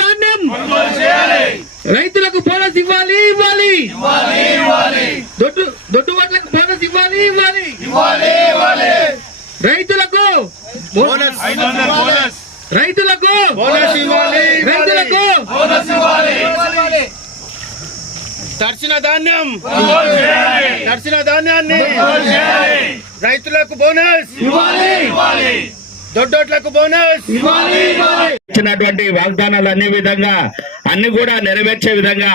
ధాన్యం రైతులకు బోనస్ ఇవ్వాలి ఇవ్వాలి దొడ్డు వడ్లకు బోనస్ ఇవ్వాలి ఇవ్వాలి రైతులకు రైతులకు తడిసిన ధాన్యాన్ని రైతులకు బోనస్ దొడ్డోట్లకు బోనస్ ఇచ్చినటువంటి వాగ్దానాలు అన్ని కూడా నెరవేర్చే విధంగా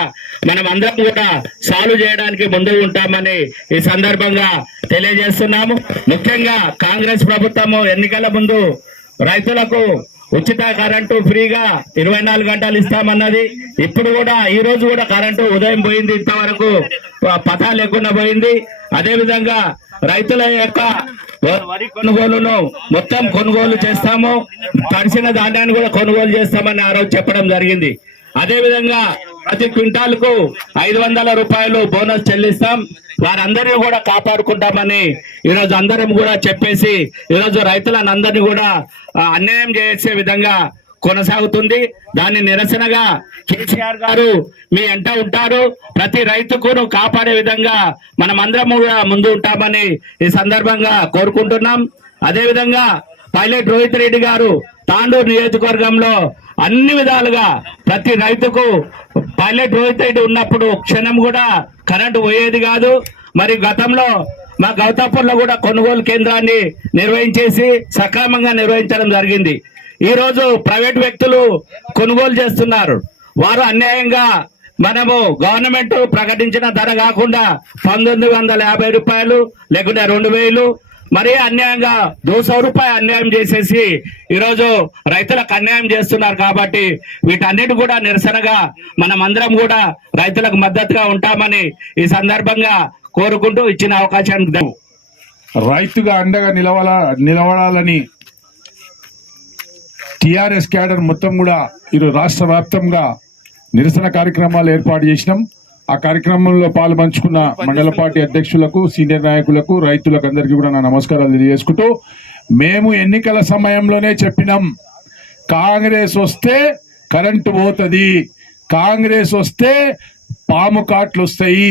మనం అందరం కూడా సాల్వ్ చేయడానికి ముందు ఉంటామని ఈ సందర్భంగా తెలియజేస్తున్నాము. ముఖ్యంగా కాంగ్రెస్ ప్రభుత్వము ఎన్నికల ముందు రైతులకు ఉచిత కరెంటు ఫ్రీగా 24 గంటలు ఇస్తామన్నది. ఇప్పుడు కూడా ఈ రోజు కూడా కరెంటు ఉదయం పోయింది, ఇంతవరకు పతా లేకుండా పోయింది. అదే విధంగా రైతుల యొక్క వరి కొనుగోలును మొత్తం కొనుగోలు చేస్తాము, తడిసిన ధాన్యాన్ని కూడా కొనుగోలు చేస్తామని ఆ రోజు చెప్పడం జరిగింది. అదే విధంగా ప్రతి క్వింటాల్కు 500 రూపాయలు బోనస్ చెల్లిస్తాం. వారందరినీ కూడా కాపాడుకుంటామని ఈరోజు అందరం కూడా చెప్పేసి ఈరోజు రైతులను అందరినీ కూడా అన్యాయం చేసే విధంగా కొనసాగుతుంది. దాన్ని నిరసనగా కేసీఆర్ గారు మీ ఎంట ఉంటారు, ప్రతి రైతుకును కాపాడే విధంగా మనం అందరం కూడా ముందు ఉంటామని ఈ సందర్భంగా కోరుకుంటున్నాం. అదే విధంగా పైలట్ రోహిత్ రెడ్డి గారు తాండూరు నియోజకవర్గంలో అన్ని విధాలుగా ప్రతి రైతుకు పైలట్ రోహిత్ రెడ్డి ఉన్నప్పుడు క్షణం కూడా కరెంటు పోయేది కాదు. మరి గతంలో మా గౌతాపూర్లో కూడా కొనుగోలు కేంద్రాన్ని నిర్వహించేసి సక్రమంగా నిర్వహించడం జరిగింది. ఈ రోజు ప్రైవేట్ వ్యక్తులు కొనుగోలు చేస్తున్నారు. వారు అన్యాయంగా మనము గవర్నమెంట్ ప్రకటించిన ధర కాకుండా 1950 రూపాయలు లేకుంటే 2000 మరీ అన్యాయంగా 200 రూపాయలు అన్యాయం చేసేసి ఈరోజు రైతులకు అన్యాయం చేస్తున్నారు. కాబట్టి వీటన్నిటి కూడా నిరసనగా మనం అందరం కూడా రైతులకు మద్దతుగా ఉంటామని ఈ సందర్భంగా కోరుకుంటూ ఇచ్చిన అవకాశానికి రైతుగా అండగా నిలబడాలని టిఆర్ఎస్ క్యాడర్ మొత్తం కూడా ఈరోజు రాష్ట్ర వ్యాప్తంగా నిరసన కార్యక్రమాలు ఏర్పాటు చేసినాం. ఆ కార్యక్రమంలో పాల్పంచుకున్న మండల పార్టీ అధ్యక్షులకు, సీనియర్ నాయకులకు, రైతులకు అందరికీ కూడా నా నమస్కారాలు తెలియజేసుకుంటూ, మేము ఎన్నికల సమయంలోనే చెప్పినాం, కాంగ్రెస్ వస్తే కరెంటు పోతుంది, కాంగ్రెస్ వస్తే పాము కాట్లు వస్తాయి,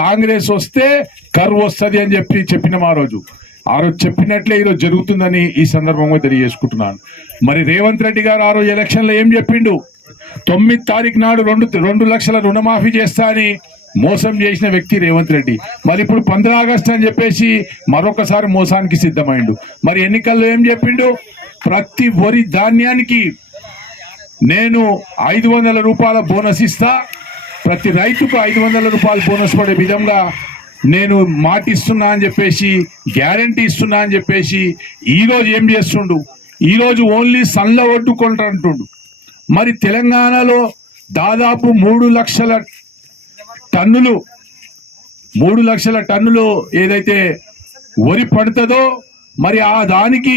కాంగ్రెస్ వస్తే కరువు వస్తుంది అని చెప్పినాం. ఆ రోజు చెప్పినట్లే ఈరోజు జరుగుతుందని ఈ సందర్భంగా తెలియజేసుకుంటున్నాను. మరి రేవంత్ రెడ్డి గారు ఆ రోజు ఎలక్షన్లో ఏం చెప్పిండు? 9 తారీఖు నాడు 2 లక్షల రుణమాఫీ చేస్తా అని మోసం చేసిన వ్యక్తి రేవంత్ రెడ్డి. మరి ఇప్పుడు 15 ఆగస్టు అని చెప్పేసి మరొకసారి మోసానికి సిద్ధమైండు. మరి ఎన్నికల్లో ఏం చెప్పిండు? ప్రతి వరి ధాన్యానికి నేను 500 రూపాయల బోనస్ ఇస్తా, ప్రతి రైతుకు 500 రూపాయలు బోనస్ పడే విధంగా నేను మాట ఇస్తున్నా అని చెప్పేసి, గ్యారంటీ ఇస్తున్నా అని చెప్పేసి ఈరోజు ఏం చేస్తుండు? ఈరోజు ఓన్లీ సన్ల ఒడ్డు కొంటారంటుండు. మరి తెలంగాణలో దాదాపు 3 లక్షల టన్నులు ఏదైతే వరి పడుతుందో మరి ఆ దానికి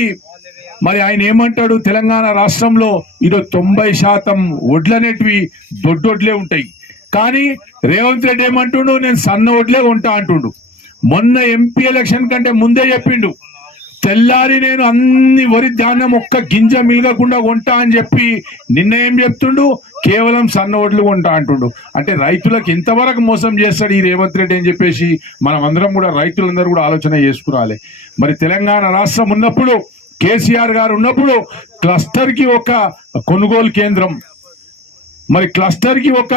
మరి ఆయన ఏమంటాడు? తెలంగాణ రాష్ట్రంలో ఈరోజు 90% వడ్లనేటివి దొడ్డొడ్లే ఉంటాయి. కానీ రేవంత్ రెడ్డి ఏమంటుండు? నేను సన్న వడ్లే కొంటా అంటుండు. మొన్న ఎంపీ ఎలక్షన్ కంటే ముందే చెప్పిండు, తెల్లారి నేను అన్ని వరి ధాన్యం ఒక్క గింజ మిలగకుండా కొంటా అని చెప్పి నిన్న ఏం చెప్తుండు? కేవలం సన్న వడ్లు కొంటా అంటుండు. అంటే రైతులకు ఎంతవరకు మోసం చేస్తాడు ఈ రేవంత్ రెడ్డి అని చెప్పేసి మనం అందరం కూడా రైతులందరూ కూడా ఆలోచన చేసుకురాలి. మరి తెలంగాణ రాష్ట్రం ఉన్నప్పుడు, కేసీఆర్ గారు ఉన్నప్పుడు క్లస్టర్కి ఒక కొనుగోలు కేంద్రం, మరి క్లస్టర్కి ఒక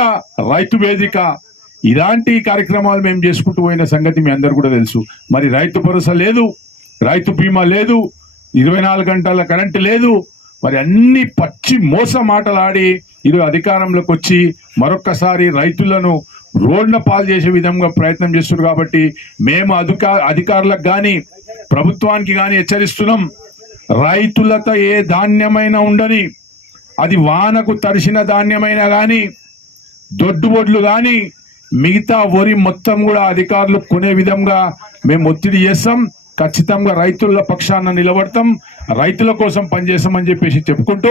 రైతు వేదిక, ఇలాంటి కార్యక్రమాలు మేము చేసుకుంటూ పోయిన సంగతి మీ అందరు కూడా తెలుసు. మరి రైతు భరోసా లేదు, రైతు బీమా లేదు, 24 గంటల కరెంటు లేదు. మరి అన్ని పచ్చి మోస మాటలాడి ఈరోజు అధికారంలోకి వచ్చి మరొక్కసారి రైతులను రోడ్ల పాలు చేసే విధంగా ప్రయత్నం చేస్తున్నారు. కాబట్టి మేము అధికారులకు కానీ ప్రభుత్వానికి కానీ హెచ్చరిస్తున్నాం, రైతులతో ఏ ధాన్యమైనా ఉండని, అది వానకు తడిసిన ధాన్యమైనా కానీ, దొడ్డుబొడ్లు కానీ, మిగతా వరి మొత్తం కూడా అధికారులు కొనే విధంగా మేము ఒత్తిడి చేస్తాం. ఖచ్చితంగా రైతుల పక్షాన నిలబడతాం, రైతుల కోసం పనిచేస్తామని చెప్పేసి చెప్పుకుంటూ,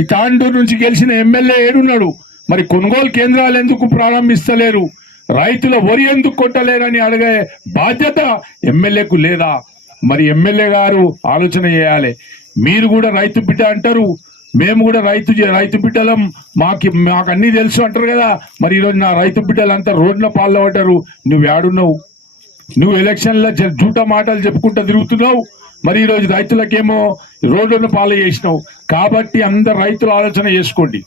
ఈ తాండూరు నుంచి గెలిచిన ఎమ్మెల్యే ఏడున్నాడు? మరి కొనుగోలు కేంద్రాలు ఎందుకు ప్రారంభిస్తలేరు? రైతుల వరి ఎందుకు కొట్టలేరని అడిగే బాధ్యత ఎమ్మెల్యేకు లేదా? మరి ఎమ్మెల్యే గారు ఆలోచన చేయాలి. మీరు కూడా రైతు బిడ్డ అంటారు, మేము కూడా రైతు బిడ్డలం, మాకు అన్ని తెలుసు అంటారు కదా. మరి ఈరోజు నా రైతు బిడ్డలంతా రోడ్ల పాల్లో పడ్డారు. నువ్వు ఏడున్నావు? నువ్వు ఎలక్షన్లో జూట మాటలు చెప్పుకుంటూ తిరుగుతున్నావు. మరి ఈరోజు రైతులకేమో రోడ్డును పాలు చేసినావు. కాబట్టి అందరు రైతులు ఆలోచన చేసుకోండి.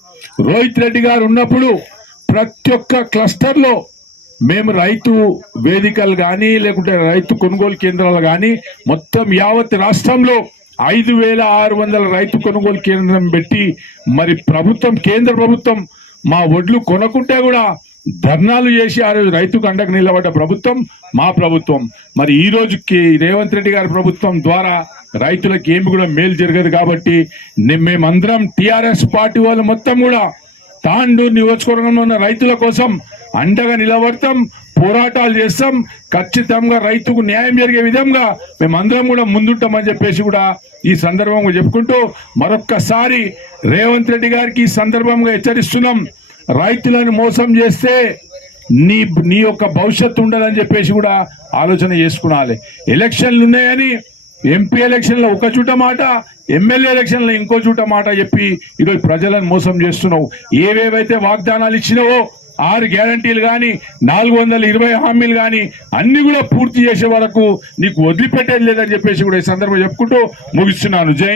రోహిత్ రెడ్డి గారు ఉన్నప్పుడు ప్రతి ఒక్క క్లస్టర్లో మేము రైతు వేదికలు కానీ లేకుంటే రైతు కొనుగోలు కేంద్రాలు కానీ మొత్తం యావత్ రాష్ట్రంలో 5,600 రైతు కొనుగోలు కేంద్రం పెట్టి మరి కేంద్ర ప్రభుత్వం మా ఒడ్లు కొనకుంటే కూడా ధర్నాలు చేసి ఆ రోజు రైతుకు అండకు నిలబడ్డ ప్రభుత్వం మా ప్రభుత్వం. మరి ఈ రోజుకి రేవంత్ రెడ్డి గారి ప్రభుత్వం ద్వారా రైతులకు ఏమి కూడా మేలు జరగదు. కాబట్టి మేమందరం టిఆర్ఎస్ పార్టీ వాళ్ళు మొత్తం కూడా తాండూరు నియోజకవర్గంలో ఉన్న రైతుల కోసం అండగా నిలబడతాం, పోరాటాలు చేస్తాం. ఖచ్చితంగా రైతుకు న్యాయం జరిగే విధంగా మేమందరం కూడా ముందుంటామని చెప్పేసి కూడా ఈ సందర్భంగా చెప్పుకుంటూ మరొక్కసారి రేవంత్ రెడ్డి గారికి ఈ సందర్భంగా హెచ్చరిస్తున్నాం. రైతులను మోసం చేస్తే నీ యొక్క భవిష్యత్తు ఉండదని చెప్పేసి కూడా ఆలోచన చేసుకునాలి. ఎలక్షన్లు ఉన్నాయని ఎంపీ ఎలక్షన్లో ఒక చూట మాట, ఎమ్మెల్యే ఎలక్షన్లో ఇంకో చూట మాట చెప్పి ఈరోజు ప్రజలను మోసం చేస్తున్నావు. ఏవేవైతే వాగ్దానాలు ఇచ్చినావో 6 గ్యారంటీలు కానీ 420 హామీలు కానీ అన్ని కూడా పూర్తి చేసే వరకు నీకు వదిలిపెట్టేది లేదని చెప్పేసి కూడా ఈ సందర్భంగా చెప్పుకుంటూ ముగిస్తున్నాను. జై